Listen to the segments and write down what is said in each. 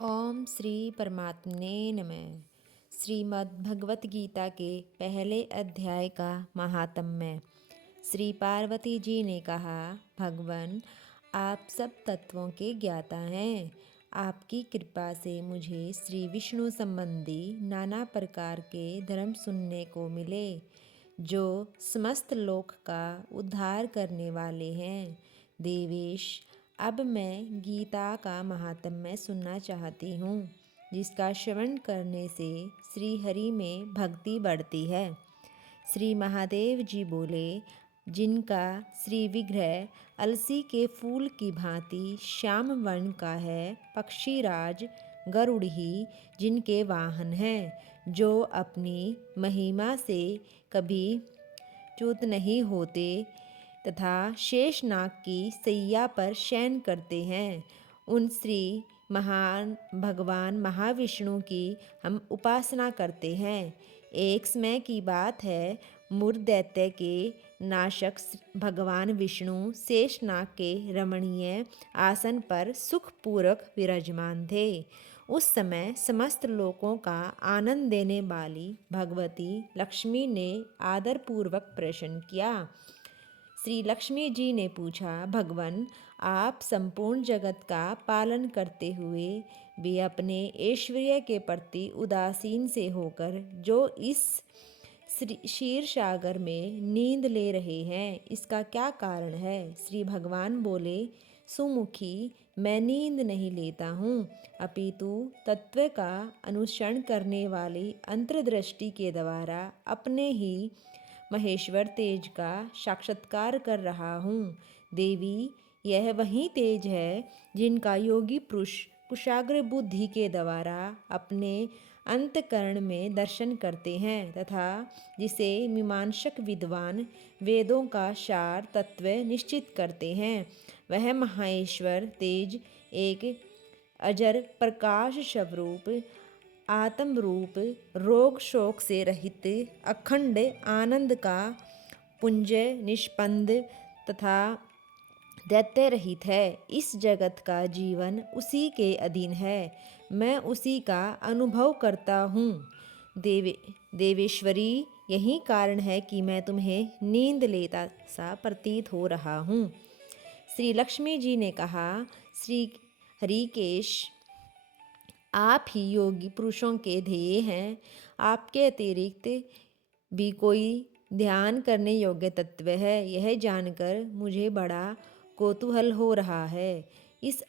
ओम श्री परमात्मने नमः। श्रीमद् भगवत गीता के पहले अध्याय का महात्म्य। श्री पार्वती जी ने कहा, भगवान आप सब तत्वों के ज्ञाता हैं। आपकी कृपा से मुझे श्री विष्णु संबंधी नाना प्रकार के धर्म सुनने को मिले, जो समस्त लोक का उद्धार करने वाले हैं। देवेश, अब मैं गीता का महात्म्य सुनना चाहती हूँ, जिसका श्रवण करने से श्री हरि में भक्ति बढ़ती है। श्री महादेव जी बोले, जिनका श्री विग्रह अलसी के फूल की भांति श्याम वर्ण का है, पक्षीराज गरुड़ ही जिनके वाहन हैं, जो अपनी महिमा से कभी च्युत नहीं होते तथा शेषनाग की सैया पर शयन करते हैं, उन श्री महान भगवान महाविष्णु की हम उपासना करते हैं। एक समय की बात है, मूर दैत्य के नाशक भगवान विष्णु शेषनाग के रमणीय आसन पर सुखपूर्वक विराजमान थे। उस समय समस्त लोकों का आनंद देने वाली भगवती लक्ष्मी ने आदरपूर्वक प्रश्न किया। श्री लक्ष्मी जी ने पूछा, भगवान आप संपूर्ण जगत का पालन करते हुए भी अपने ऐश्वर्य के प्रति उदासीन से होकर जो इस क्षीर सागर में नींद ले रहे हैं, इसका क्या कारण है? श्री भगवान बोले, सुमुखी, मैं नींद नहीं लेता हूँ, अपितु तत्व का अनुसरण करने वाली अंतर्दृष्टि के द्वारा अपने ही महेश्वर तेज का साक्षात्कार कर रहा हूँ। देवी, यह वही तेज है जिनका योगी पुरुष कुशाग्र बुद्धि के द्वारा अपने अंतकरण में दर्शन करते हैं तथा जिसे मीमांसक विद्वान वेदों का सार तत्व निश्चित करते हैं। वह महेश्वर तेज एक अजर प्रकाश स्वरूप आत्म रूप रोग शोक से रहित अखंड आनंद का पुंज निष्पंद तथा दैत्य रहित है। इस जगत का जीवन उसी के अधीन है, मैं उसी का अनुभव करता हूँ। देवेश्वरी, यही कारण है कि मैं तुम्हें नींद लेता सा प्रतीत हो रहा हूँ। श्री लक्ष्मी जी ने कहा, श्री हरिकेश, आप ही योगी पुरुषों के ध्येय हैं। आपके अतिरिक्त भी कोई ध्यान करने योग्य तत्व है, यह जानकर मुझे बड़ा कौतूहल हो रहा है। इस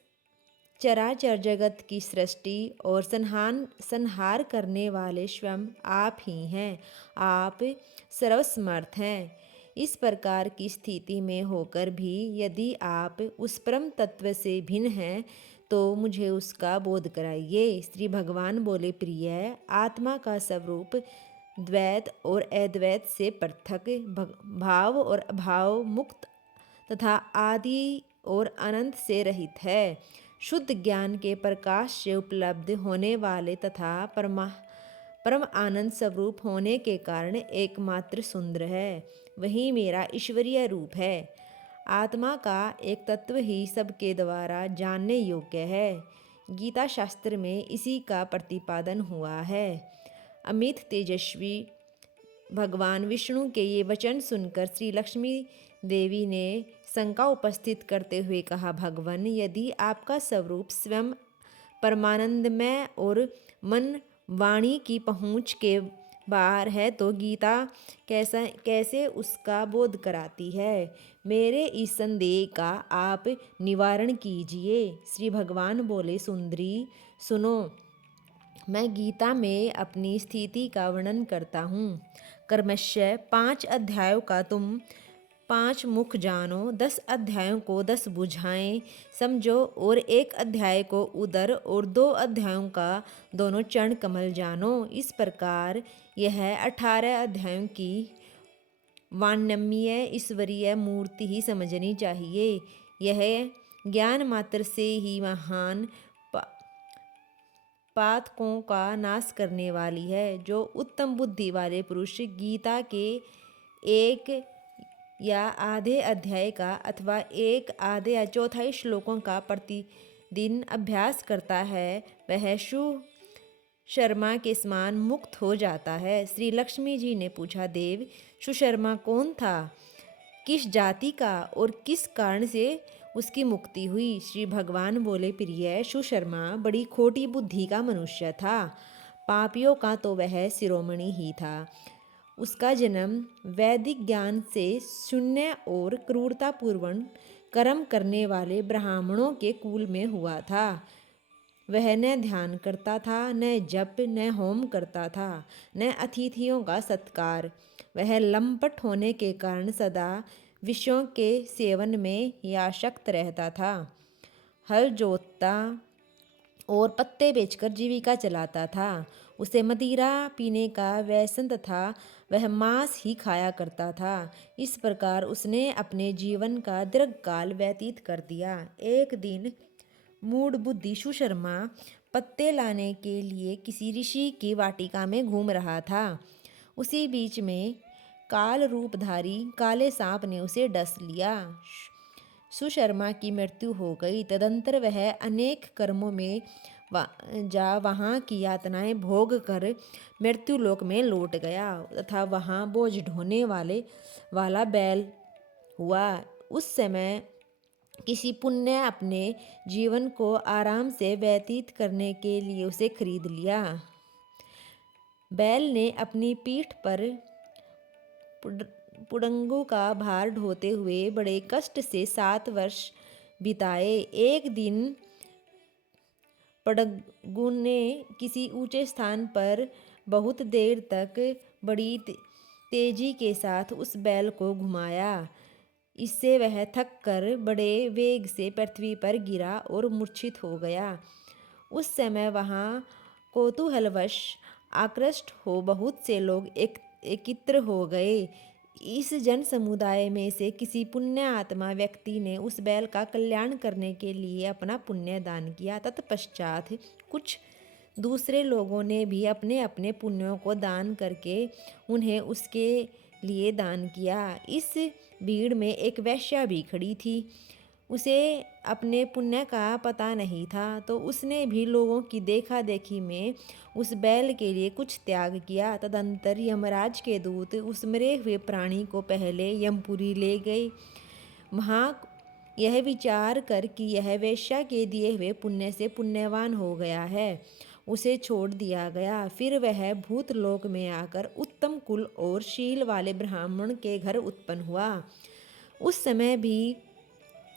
चराचर जगत की सृष्टि और संहार करने वाले स्वयं आप ही हैं। आप सर्वसमर्थ हैं। इस प्रकार की स्थिति में होकर भी यदि आप उस परम तत्व से भिन्न हैं, तो मुझे उसका बोध कराइए। श्री भगवान बोले, प्रिय, आत्मा का स्वरूप द्वैत और अद्वैत से पृथक, भाव और अभाव मुक्त तथा आदि और अनंत से रहित है। शुद्ध ज्ञान के प्रकाश से उपलब्ध होने वाले तथा परम आनंद स्वरूप होने के कारण एकमात्र सुंदर है। वही मेरा ईश्वरीय रूप है। आत्मा का एक तत्व ही सबके द्वारा जानने योग्य है। गीता शास्त्र में इसी का प्रतिपादन हुआ है। अमित तेजस्वी भगवान विष्णु के ये वचन सुनकर श्री लक्ष्मी देवी ने शंका उपस्थित करते हुए कहा, भगवान, यदि आपका स्वरूप स्वयं परमानंदमय और मन वाणी की पहुँच के बाहर है, तो गीता कैसे उसका बोध कराती है? मेरे इस संदेह का आप निवारण कीजिए। श्री भगवान बोले, सुंदरी सुनो, मैं गीता में अपनी स्थिति का वर्णन करता हूँ। कर्मशः 5 अध्यायों का तुम 5 मुख जानो, 10 अध्यायों को 10 बुझाएं समझो, और 1 अध्याय को उदर और 2 अध्यायों का दोनों चरण कमल जानो। इस प्रकार यह 18 अध्यायों की वाण्यमय ईश्वरीय मूर्ति ही समझनी चाहिए। यह ज्ञान मात्र से ही महान पातकों का नाश करने वाली है। जो उत्तम बुद्धि वाले पुरुष गीता के 1 या आधे अध्याय का अथवा 1 आधे या चौथाई श्लोकों का दिन अभ्यास करता है वह सुशर्मा के समान मुक्त हो जाता है। श्री लक्ष्मी जी ने पूछा, देव, सुशर्मा कौन था, किस जाति का और किस कारण से उसकी मुक्ति हुई? श्री भगवान बोले, प्रिय, सुशर्मा बड़ी खोटी बुद्धि का मनुष्य था। पापियों का तो वह शिरोमणि ही था। उसका जन्म वैदिक ज्ञान से शून्य और क्रूरतापूर्वक कर्म करने वाले ब्राह्मणों के कुल में हुआ था। वह न ध्यान करता था, न जप, न होम करता था, न अतिथियों का सत्कार। वह लंपट होने के कारण सदा विषयों के सेवन में आसक्त रहता था। हल जोतता और पत्ते बेचकर जीविका चलाता था। उसे मदिरा पीने का व्यसन तथा वह मांस ही खाया करता था। इस प्रकार उसने अपने जीवन का दीर्घकाल व्यतीत कर दिया। एक दिन मूढ़ बुद्धि सुशर्मा पत्ते लाने के लिए किसी ऋषि की वाटिका में घूम रहा था। उसी बीच में काल रूपधारी काले सांप ने उसे डस लिया। सुशर्मा की मृत्यु हो गई। तदंतर वह अनेक कर्मों में वहाँ की यातनाएं भोग कर मृत्युलोक में लौट गया तथा वहाँ बोझ ढोने वाला बैल हुआ। उस समय किसी पुण्य अपने जीवन को आराम से व्यतीत करने के लिए उसे खरीद लिया। बैल ने अपनी पीठ पर पुडंगों का भार ढोते हुए बड़े कष्ट से 7 वर्ष बिताए। एक दिन पडंगू ने किसी ऊंचे स्थान पर बहुत देर तक बड़ी तेजी के साथ उस बैल को घुमाया। इससे वह थक कर बड़े वेग से पृथ्वी पर गिरा और मूर्छित हो गया। उस समय वहाँ कौतूहलवश आकृष्ट हो बहुत से लोग एकत्र हो गए। इस जन समुदाय में से किसी पुण्य आत्मा व्यक्ति ने उस बैल का कल्याण करने के लिए अपना पुण्य दान किया। तत्पश्चात कुछ दूसरे लोगों ने भी अपने अपने पुण्यों को दान करके उन्हें उसके लिए दान किया। इस भीड़ में एक वेश्या भी खड़ी थी। उसे अपने पुण्य का पता नहीं था, तो उसने भी लोगों की देखा देखी में उस बैल के लिए कुछ त्याग किया। तदंतर यमराज के दूत उस मरे हुए प्राणी को पहले यमपुरी ले गए। वहाँ यह विचार कर कि यह वेश्या के दिए हुए पुण्य से पुण्यवान हो गया है, उसे छोड़ दिया गया। फिर वह भूतलोक में आकर उत्तम कुल और शील वाले ब्राह्मण के घर उत्पन्न हुआ। उस समय भी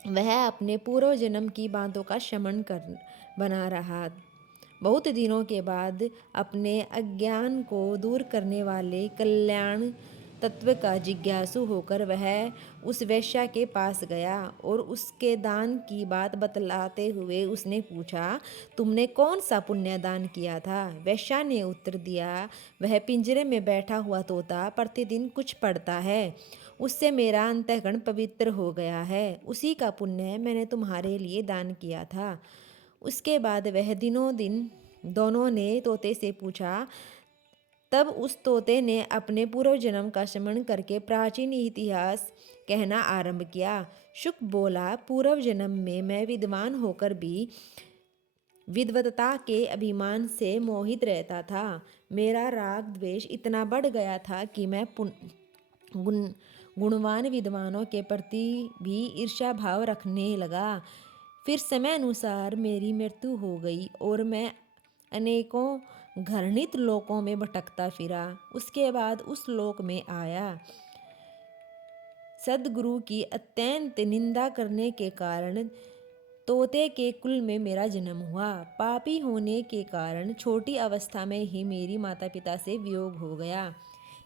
वह अपने पूर्व जन्म की बातों का शमन कर बना रहा। बहुत दिनों के बाद अपने अज्ञान को दूर करने वाले कल्याण तत्व का जिज्ञासु होकर वह उस वेश्या के पास गया और उसके दान की बात बतलाते हुए उसने पूछा, तुमने कौन सा पुण्य दान किया था? वेश्या ने उत्तर दिया, वह पिंजरे में बैठा हुआ तोता प्रतिदिन कुछ पढ़ता है, उससे मेरा अंतःकरण पवित्र हो गया है, उसी का पुण्य मैंने तुम्हारे लिए दान किया था। उसके बाद वह दोनों ने तोते से पूछा। तब उस तोते ने अपने पूर्व जन्म का स्मरण करके प्राचीन इतिहास कहना आरंभ किया। शुक बोला, पूर्व जन्म में मैं विद्वान होकर भी विद्वत्ता के अभिमान से मोहित रहता था। मेरा राग द्वेष इतना बढ़ गया था कि मैं गुणवान विद्वानों के प्रति भी ईर्ष्या भाव रखने लगा। फिर समय अनुसार मेरी मृत्यु हो गई और मैं अनेकों घृणित लोकों में भटकता फिरा। उसके बाद उस लोक में आया। सद्गुरु की अत्यंत निंदा करने के कारण तोते के कुल में मेरा जन्म हुआ। पापी होने के कारण छोटी अवस्था में ही मेरी माता पिता से वियोग हो गया।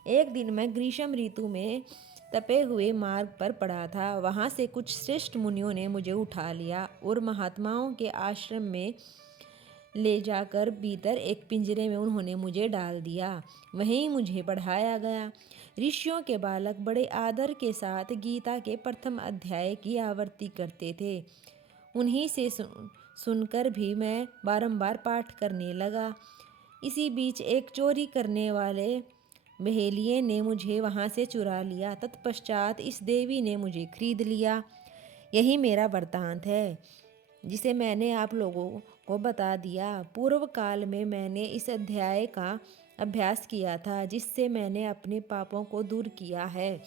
एक दिन मैं ग्रीष्म ऋतु में तपे हुए मार्ग पर पड़ा था। वहाँ से कुछ श्रेष्ठ मुनियों ने मुझे उठा लिया और महात्माओं के आश्रम में ले जाकर भीतर एक पिंजरे में उन्होंने मुझे डाल दिया। वहीं मुझे पढ़ाया गया। ऋषियों के बालक बड़े आदर के साथ गीता के प्रथम अध्याय की आवृत्ति करते थे। उन्हीं से सुनकर भी मैं बारंबार पाठ करने लगा। इसी बीच एक चोरी करने वाले बहेलिये ने मुझे वहाँ से चुरा लिया। तत्पश्चात इस देवी ने मुझे खरीद लिया। यही मेरा वृत्तांत है। जिसे मैंने आप लोगों को बता दिया। पूर्व काल में मैंने इस अध्याय का अभ्यास किया था, जिससे मैंने अपने पापों को दूर किया है।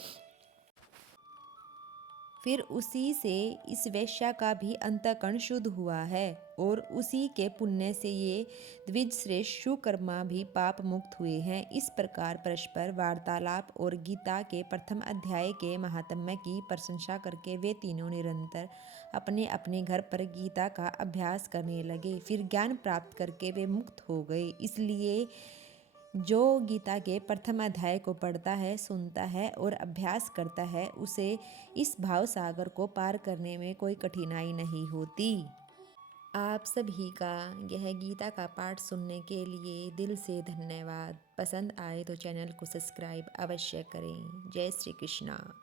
फिर उसी से इस वेश्या का भी अंतःकरण शुद्ध हुआ है, और उसी के पुण्य से ये द्विज श्रेष्ठ सुकर्मा भी पाप मुक्त हुए हैं। इस प्रकार परस्पर वार्तालाप और गीता के प्रथम अध्याय के महात्म्य की प्रशंसा करके वे तीनों निरंतर अपने अपने घर पर गीता का अभ्यास करने लगे। फिर ज्ञान प्राप्त करके वे मुक्त हो गए। इसलिए जो गीता के प्रथम अध्याय को पढ़ता है, सुनता है और अभ्यास करता है, उसे इस भाव सागर को पार करने में कोई कठिनाई नहीं होती। आप सभी का यह गीता का पाठ सुनने के लिए दिल से धन्यवाद। पसंद आए तो चैनल को सब्सक्राइब अवश्य करें। जय श्री कृष्णा।